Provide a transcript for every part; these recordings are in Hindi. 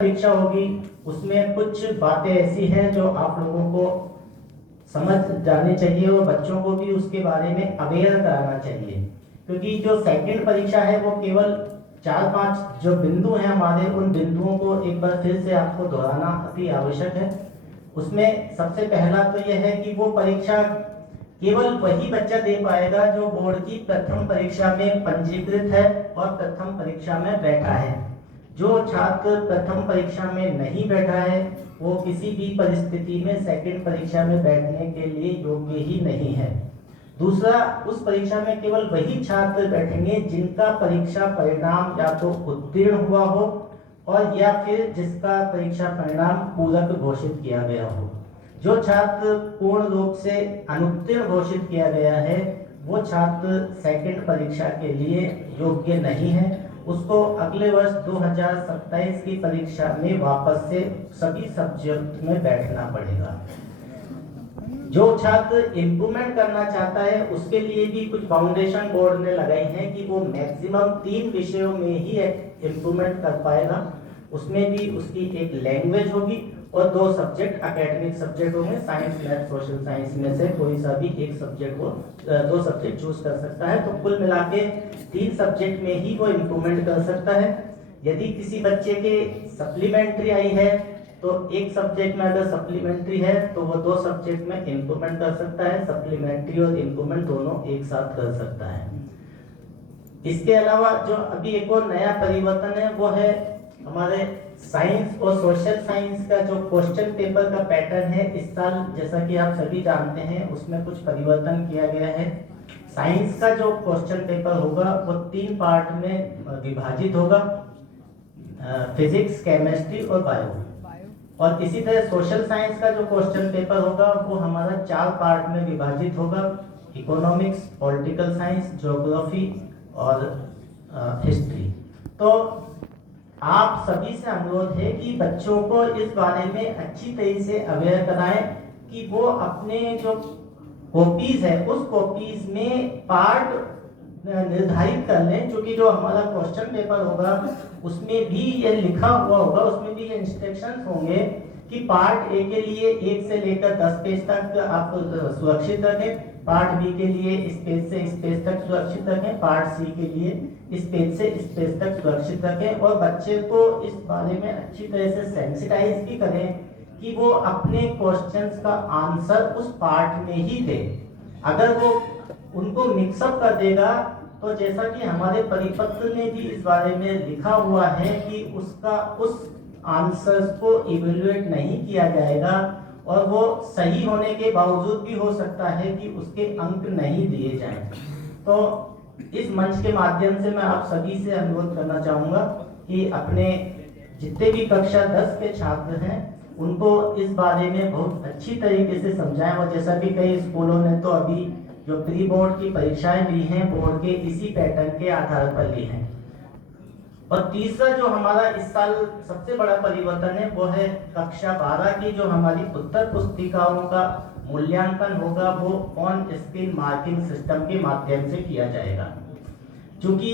परीक्षा होगी उसमें कुछ बातें ऐसी हैं जो आप लोगों को समझ जानी चाहिए और बच्चों को भी उसके बारे में अवेयर कराना चाहिए, क्योंकि जो सेकंड परीक्षा है वो केवल 4-5 जो बिंदु हैं हमारे, उन बिंदुओं को एक बार फिर से आपको दोहराना अति आवश्यक है। उसमें सबसे पहला तो यह है कि वो परीक्षा केवल वही बच्चा दे पाएगा जो बोर्ड की प्रथम परीक्षा में पंजीकृत है और प्रथम परीक्षा में बैठा है। जो छात्र प्रथम परीक्षा में नहीं बैठा है वो किसी भी परिस्थिति में सेकंड परीक्षा में बैठने के लिए योग्य ही नहीं है। दूसरा, उस परीक्षा में केवल वही छात्र बैठेंगे जिनका परीक्षा परिणाम या तो उत्तीर्ण हुआ हो और या फिर जिसका परीक्षा परिणाम पूरक घोषित किया गया हो। जो छात्र पूर्ण रूप से अनुत्तीर्ण घोषित किया गया है वो छात्र सेकंड परीक्षा के लिए योग्य नहीं है। उसको अगले वर्ष 2027 की परीक्षा में वापस से सभी सब्जेक्ट में बैठना पड़ेगा। जो छात्र इम्प्रूवमेंट करना चाहता है उसके लिए भी कुछ फाउंडेशन बोर्ड ने लगाई है कि वो मैक्सिमम 3 विषयों में ही इम्प्रूवमेंट कर पाएगा। उसमें भी उसकी एक लैंग्वेज होगी और 2 सब्जेक्ट एकेडमिक सब्जेक्ट होंगे, साइंस मैथ सोशल साइंस में से कोई सा भी एक सब्जेक्ट वो 2 सब्जेक्ट चूज कर सकता है। तो कुल मिला के 3 सब्जेक्ट में ही वो इम्प्रूवमेंट कर सकता है। यदि किसी बच्चे के सप्लीमेंट्री आई है तो एक सब्जेक्ट में अगर सप्लीमेंट्री है तो वो 2 सब्जेक्ट में इम्प्रूवमेंट कर सकता है। सप्लीमेंट्री और इम्प्रूवमेंट दोनों एक साथ कर सकता है। इसके अलावा जो अभी एक और नया परिवर्तन है वो है हमारे साइंस और सोशल साइंस का जो क्वेश्चन पेपर का पैटर्न है। इस साल जैसा कि आप सभी जानते हैं उसमें कुछ परिवर्तन किया गया है। साइंस का जो क्वेश्चन पेपर होगा वो 3 पार्ट में विभाजित होगा, फिजिक्स, केमिस्ट्री और बायो। और इसी तरह सोशल साइंस का जो क्वेश्चन पेपर होगा वो हमारा 4 पार्ट में विभाजित होगा, इकोनॉमिक्स, पॉलिटिकल साइंस, ज्योग्राफी और हिस्ट्री। तो आप सभी से अनुरोध है कि बच्चों को इस बारे में अच्छी तरह से अवेयर कराएं कि वो अपने जो कॉपीज है उस कॉपीज में पार्ट निर्धारित कर लें, क्योंकि जो हमारा क्वेश्चन पेपर होगा उसमें भी ये लिखा हुआ होगा, उसमें भी ये इंस्ट्रक्शंस होंगे कि पार्ट ए के लिए 1 से लेकर 10 पेज तक आप सुरक्षित रखें, पार्ट बी के लिए इस पेज से इस पेज तक सुरक्षित रखें, पार्ट सी के लिए इस पेज से इस पेज तक सुरक्षित रखें। और बच्चे को इस बारे में अच्छी तरह से सेंसिटाइज भी करें कि वो अपने क्वेश्चंस का आंसर उस पार्ट में ही दे। अगर वो उनको मिक्सअप कर देगा तो जैसा कि हमारे परिपत्र में भी इस बारे में लिखा हुआ है कि उसका उस आंसर्स को इवेल्युएट नहीं किया जाएगा और वो सही होने के बावजूद भी हो सकता है कि उसके अंक नहीं दिए जाएं। तो इस मंच के माध्यम से मैं आप सभी से अनुरोध करना चाहूंगा कि अपने जितने भी कक्षा 10 के छात्र हैं उनको इस बारे में बहुत अच्छी तरीके से समझाएं। और जैसा कि कई स्कूलों ने तो अभी जो प्री बोर्ड की परीक्षाएं ली हैं बोर्ड के इसी पैटर्न के आधार पर ली हैं। और तीसरा जो हमारा इस साल सबसे बड़ा परिवर्तन है वो है कक्षा 12 की जो हमारी उत्तर पुस्तिकाओं का मूल्यांकन होगा वो ऑन स्क्रीन मार्किंग सिस्टम के माध्यम से किया जाएगा। क्योंकि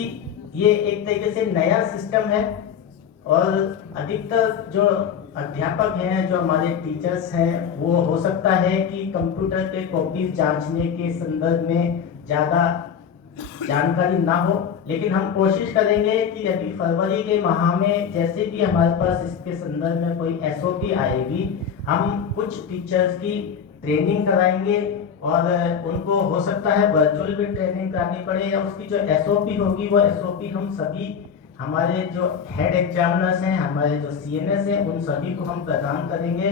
ये एक तरीके से नया सिस्टम है और अधिकतर जो अध्यापक हैं, जो हमारे टीचर्स हैं, वो हो सकता है कि कंप्यूटर के कॉपीज जांचने के संदर्भ में ज़्यादा जानकारी ना हो, लेकिन हम कोशिश करेंगे कि अभी फरवरी के माह में जैसे भी हमारे पास इसके संदर्भ में कोई एसओपी आएगी हम कुछ टीचर्स की ट्रेनिंग कराएंगे और उनको हो सकता है वर्चुअल भी ट्रेनिंग करानी पड़े, या उसकी जो एसओपी होगी वो एसओपी हम सभी हमारे जो हेड एग्जामिनर्स हैं, हमारे जो सीएनएस हैं, उन सभी को हम प्रदान करेंगे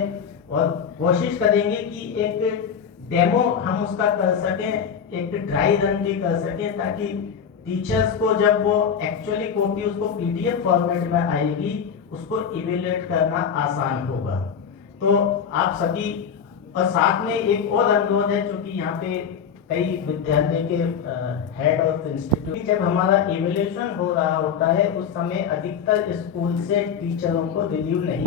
और कोशिश करेंगे कि एक डेमो हम उसका कर सकें, एक ड्राई रन भी कर सकें, ताकि टीचर्स को जब वो एक्चुअली कॉपी उसको पीडीएफ फॉर्मेट में आएगी उसको इवेल्युएट करना आसान होगा। तो आप सभी, और साथ में एक और अनुरोध है जो कि यहाँ पे कई विद्यालय के हेड ऑफ इंस्टीट्यूट, जब हमारा इवेल्युएशन हो रहा होता है उस समय अधिकतर स्कूल से टीचरों को रिलीव नहीं